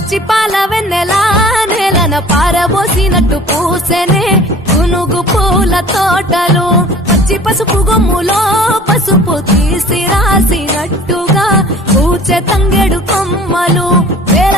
పచ్చి పాల వెన్నెలా నేలన పారబోసినట్టు పూసెనే గునుగు పూల తోటలు పచ్చి పసుపు గొమ్ములో పసుపు తీసి రాసినట్టుగా పూచె తంగెడు కొమ్మలు వేల